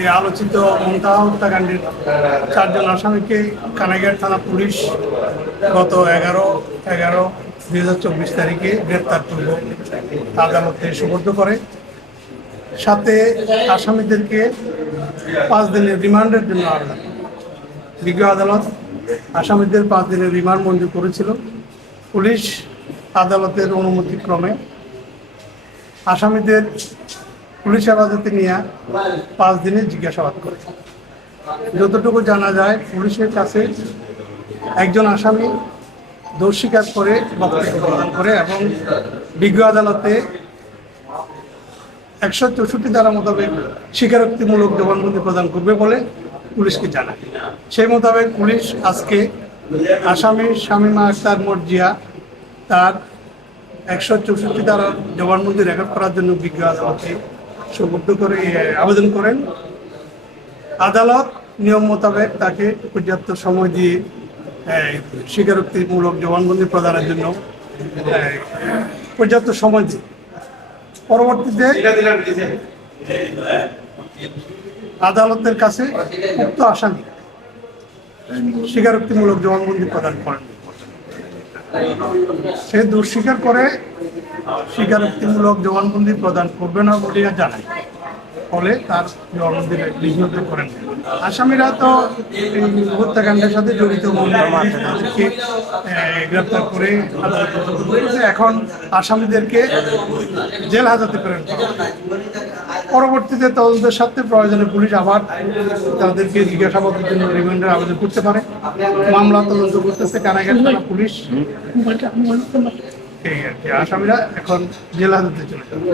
এই আলোচিত মমতা হত্যাকাণ্ডের চারজন আসামিকে কানাইঘাট থানা পুলিশ গত এগারো এগারো দুই হাজার চব্বিশ তারিখে গ্রেপ্তার পূর্বক আদালতে সুবদ্ধ করে। সাথে আসামিদেরকে পাঁচ দিনের রিমান্ডের জন্য আবেদন বিজ্ঞ আদালত আসামিদের পাঁচ দিনের রিমান্ড মঞ্জুর করেছিল। পুলিশ আদালতের অনুমতিক্রমে আসামিদের পুলিশ হেফাজতে নিয়ে পাঁচ দিনের জিজ্ঞাসাবাদ করে। যতটুকু জানা যায়, পুলিশের কাছে একজন আসামি দোষ স্বীকার করে, বক্তব্য প্রদান করে এবং বিজ্ঞ আদালতে একশো চৌষট্টি ধারা মোতাবেক স্বীকারোক্তিমূলক জবানবন্দি প্রদান করবে বলে পুলিশকে জানায়। সেই মোতাবেক পুলিশ আজকে আসামি শামীমা আক্তার মর্জিয়া তার একশো চৌষট্টি ধারা জবানবন্দি রেকর্ড করার জন্য বিজ্ঞ আদালতে করে আবেদন করেন। আদালত নিয়ম মোতাবেক তাকে পর্যাপ্ত সময় দিয়ে স্বীকারোক্তিমূলক জবানবন্দি প্রদানের জন্য পর্যাপ্ত সময় দিয়ে। পরবর্তীতে আদালতের কাছে উক্ত আসামি স্বীকারোক্তিমূলক জবানবন্দি প্রদান করেন। সে দোষ স্বীকার করে স্বীকারোক্তিমূলক জবানবন্দি প্রদান করবে না বলিয়া জানায়। ফলে তার জবানবন্দি বিঘ্নিত করেন। আসামিরা তো হত্যাকাণ্ডের সাথে জড়িত তাদেরকে গ্রেপ্তার করে। এখন আসামিদেরকে জেল হাজতে প্রেরণ করা পরবর্তীতে তদন্তের সাথে প্রয়োজনে পুলিশ আবার তাদেরকে জিজ্ঞাসাবাদের জন্য রিমান্ডের আবেদন করতে পারে। মামলা তদন্ত করতেছে থানা পুলিশ। এই আর কি আসামিরা এখন জেল হাজতে চলে যাবে।